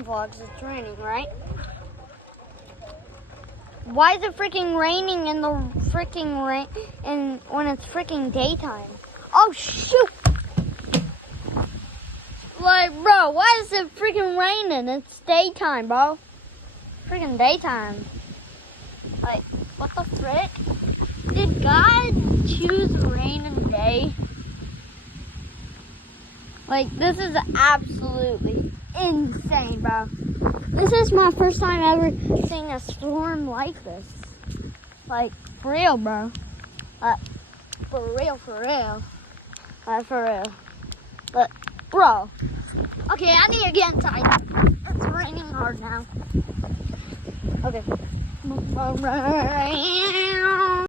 John Vlogs, it's raining, right? Why is it freaking raining in the freaking rain and when it's freaking daytime? Oh shoot! Like, bro, why is it freaking raining? It's daytime, bro. Freaking daytime. Like, what the frick? Did God choose rain and day? Like, this is absolutely insane, bro. This is my first time ever seeing a storm like this. Like, for real, bro. For real. For real. But, bro. Okay, I need to get inside. It's raining hard now. Okay.